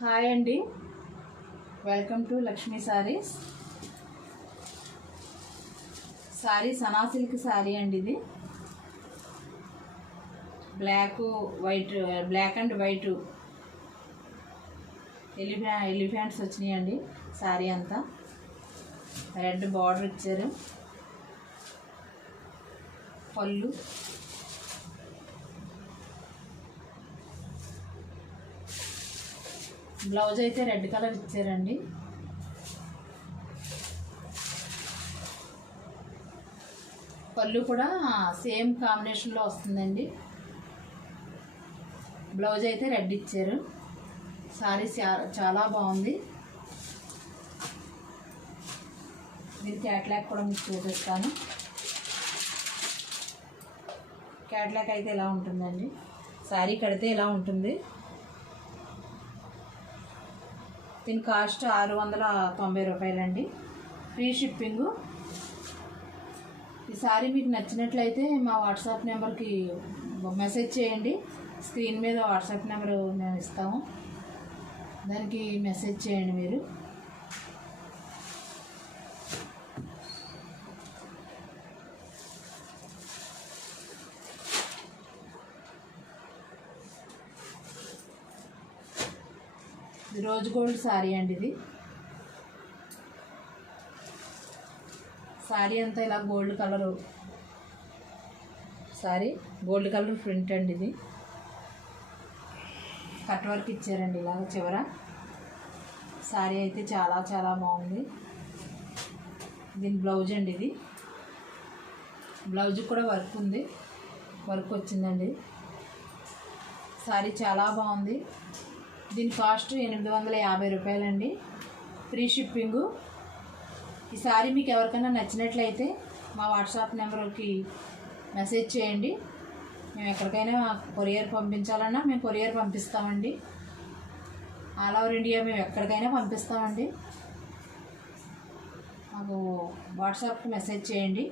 Hi అండి, welcome to Lakshmi saris. Sana silk sari అండి. ఇది బ్లాక్ అండ్ వైట్ ఎలిఫెంట్స్ వచ్చినాయండి. శారీ అంతా రెడ్ బార్డర్ ఇచ్చారు. పళ్ళు బ్లౌజ్ అయితే రెడ్ కలర్ ఇచ్చారండి. పళ్ళు కూడా సేమ్ కాంబినేషన్లో వస్తుందండి. బ్లౌజ్ అయితే రెడ్ ఇచ్చారు. సారీ చాలా బాగుంది. మీరు క్యాట్లాగ్ కూడా మీకు చూపిస్తాను. క్యాట్లాగ్ అయితే ఇలా ఉంటుందండి. శారీ కడితే ఇలా ఉంటుంది. దీని కాస్ట్ 690 రూపాయలండి. Free shipping. ఈ సారీ మీకు నచ్చినట్లయితే మా వాట్సాప్ నెంబర్కి మెసేజ్ చేయండి. స్క్రీన్ మీద వాట్సాప్ నెంబర్ మేము ఇస్తాము, దానికి మెసేజ్ చేయండి మీరు. రోజ్ గోల్డ్ శారీ అండి. ఇది శారీ అంతా ఇలా gold colour sari, gold colour print అండి. ఇది కట్ వర్క్ ఇచ్చారండి ఇలాగ చివర. శారీ అయితే చాలా చాలా బాగుంది. దీని బ్లౌజ్ అండి. ఇది బ్లౌజ్ కూడా వర్క్ ఉంది, వర్క్ వచ్చిందండి. శారీ చాలా బాగుంది. దీని కాస్ట్ 850 రూపాయలండి. Free shipping. ఈ సారీ మీకు ఎవరికైనా నచ్చినట్లయితే మా వాట్సాప్ నెంబర్కి మెసేజ్ చేయండి. మేము ఎక్కడికైనా కొరియర్ పంపించాలన్నా మేము కొరియర్ పంపిస్తామండి. ఆల్ ఓవర్ ఇండియా మేము ఎక్కడికైనా పంపిస్తామండి. మాకు వాట్సాప్కి మెసేజ్ చేయండి.